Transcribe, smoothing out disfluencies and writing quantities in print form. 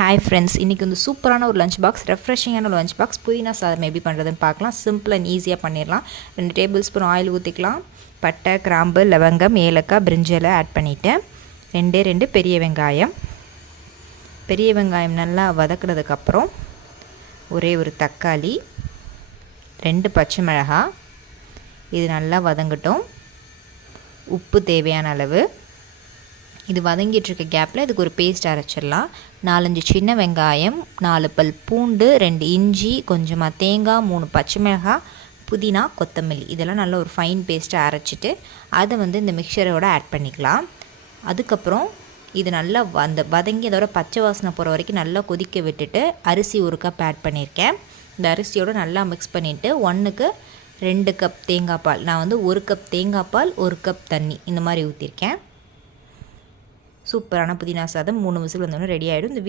Hi friends, இன்றைக்கி வந்து சூப்பரான ஒரு லஞ்ச் பாக்ஸ், ரெஃப்ரெஷிங்கான ஒரு லஞ்ச் பாக்ஸ் புதினா சாதம் எப்படி பண்ணுறதுன்னு பார்க்கலாம். சிம்பிள் அண்ட் ஈஸியாக பண்ணிடலாம். 2 டேபிள் ஸ்பூன் ஆயில் ஊற்றிக்கலாம். பட்டை, கிராம்பு, லவங்கம், ஏலக்காய், பிரிஞ்சலை ஆட் பண்ணிவிட்டேன். 2 பெரிய வெங்காயம். பெரிய வெங்காயம் நல்லா வதக்குனதுக்கப்புறம் ஒரே ஒரு தக்காளி, 2 பச்சை மிளகாய். இது நல்லா வதங்கட்டும். உப்பு தேவையான அளவு. இது வதங்கிட்டுருக்க கேப்பில் இதுக்கு ஒரு பேஸ்ட் அரைச்சிடலாம். 4-5 சின்ன வெங்காயம், 4 பல் பூண்டு, 2 இஞ்சி, கொஞ்சமாக தேங்காய், 3 பச்சை மிளகாய், புதினா, கொத்தமல்லி இதெல்லாம் நல்ல ஒரு ஃபைன் பேஸ்ட்டாக அரைச்சிட்டு அதை வந்து இந்த மிக்சரோடு ஆட் பண்ணிக்கலாம். அதுக்கப்புறம் இது நல்லா அந்த வதங்கி அதோட பச்சை வாசனை போகிற வரைக்கும் நல்லா கொதிக்க விட்டுட்டு அரிசி 1 கப் ஆட் பண்ணியிருக்கேன். இந்த அரிசியோடு நல்லா மிக்ஸ் பண்ணிவிட்டு 1க்கு 2 கப் தேங்காய் பால், நான் வந்து 1 கப் தேங்காய் பால் 1 கப் தண்ணி இந்த மாதிரி ஊற்றிருக்கேன். சூப்பரான புதினா சாதம் 3 விசில் வந்தோடனே ரெடி ஆகிடும். இந்த